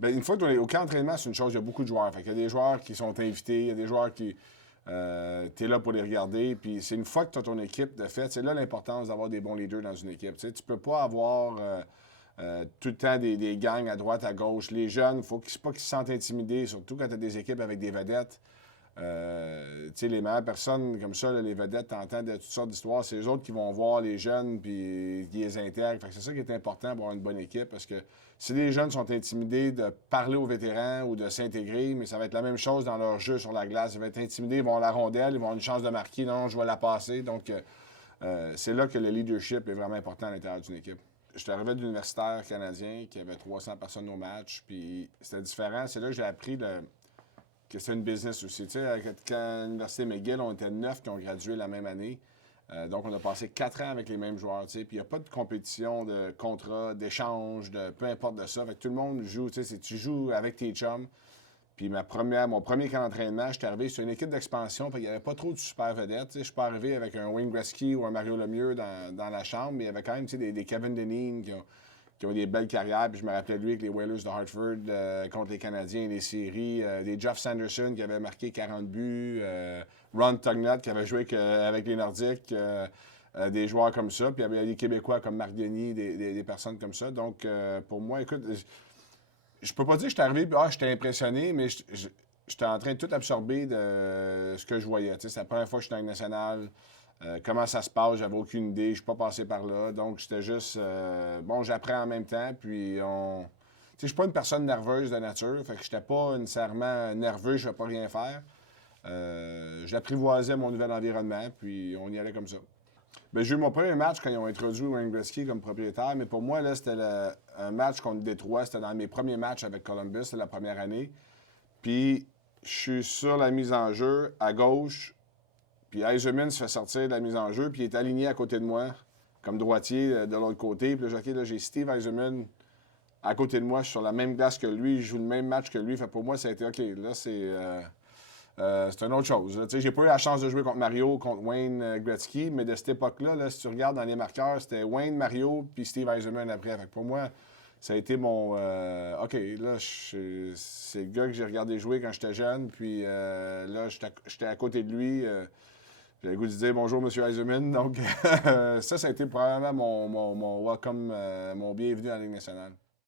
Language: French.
Bien, une fois que tu es au camp d'entraînement, c'est une chose, il y a beaucoup de joueurs. Fait qu'il y a des joueurs qui sont invités, il y a des joueurs qui. Tu es là pour les regarder. Puis c'est une fois que tu as ton équipe de fait, c'est là l'importance d'avoir des bons leaders dans une équipe. Tu sais, tu peux pas avoir tout le temps des gangs à droite, à gauche. Les jeunes, il faut pas qu'ils se sentent intimidés, surtout quand tu as des équipes avec des vedettes. Tu sais, les meilleures personnes comme ça, là, les vedettes, t'entends de toutes sortes d'histoires. C'est eux autres qui vont voir les jeunes puis qui les intègrent. Fait que c'est ça qui est important pour avoir une bonne équipe parce que si les jeunes sont intimidés de parler aux vétérans ou de s'intégrer, mais ça va être la même chose dans leur jeu sur la glace. Ils vont être intimidés, ils vont avoir la rondelle, ils vont avoir une chance de marquer. Non, je vais la passer. Donc, c'est là que le leadership est vraiment important à l'intérieur d'une équipe. Je suis arrivé de l'universitaire canadien qui avait 300 personnes au match, puis c'était différent. C'est là que j'ai appris que c'est une business aussi. Tu sais, quand à l'Université McGill, on était 9 qui ont gradué la même année. Donc, on a passé 4 ans avec les mêmes joueurs. Tu sais, puis il n'y a pas de compétition, de contrat, d'échange, de peu importe de ça. Fait que tout le monde joue. Tu sais, tu joues avec tes chums. Puis mon premier camp d'entraînement, j'étais arrivé sur une équipe d'expansion. Fait qu'il n'y avait pas trop de super vedettes. Tu sais, je suis pas arrivé avec un Wayne Gretzky ou un Mario Lemieux dans la chambre, mais il y avait quand même tu sais, des Kevin Deneen qui ont des belles carrières. Puis je me rappelais de lui avec les Whalers de Hartford contre les Canadiens et les séries. Des Jeff Sanderson qui avait marqué 40 buts. Ron Tugnut qui avait joué avec les Nordiques. Des joueurs comme ça. Puis il y avait des Québécois comme Marc Denis, des personnes comme ça. Donc, pour moi, écoute, je peux pas dire que j'étais arrivé et j'étais impressionné, mais j'étais en train de tout absorber de ce que je voyais. Tu sais, c'est la première fois que je suis dans la Ligue nationale. Comment ça se passe, j'avais aucune idée, je suis pas passé par là. Donc, j'étais juste. Bon, j'apprends en même temps, puis on. Tu sais, je suis pas une personne nerveuse de nature, fait que j'étais pas nécessairement nerveux, je vais pas rien faire. J'apprivoisais mon nouvel environnement, puis on y allait comme ça. Bien, j'ai eu mon premier match quand ils ont introduit Wayne Gretzky comme propriétaire, mais pour moi, là, c'était un match contre Détroit. C'était dans mes premiers matchs avec Columbus, c'était la première année. Puis, je suis sur la mise en jeu, à gauche, puis Yzerman se fait sortir de la mise en jeu, puis il est aligné à côté de moi, comme droitier de l'autre côté. Puis là, j'ai Steve Yzerman à côté de moi, je suis sur la même glace que lui, je joue le même match que lui. Fait pour moi, ça a été OK. Là, c'est une autre chose. Tu sais, j'ai pas eu la chance de jouer contre Mario, contre Wayne Gretzky, mais de cette époque-là, là, si tu regardes dans les marqueurs, c'était Wayne, Mario, puis Steve Yzerman après. Fait que pour moi, ça a été mon. OK, là, c'est le gars que j'ai regardé jouer quand j'étais jeune, puis là, j'étais à côté de lui. J'avais le goût de dire bonjour, M. Yzerman. Donc, ça a été probablement mon welcome, mon bienvenue à la Ligue nationale.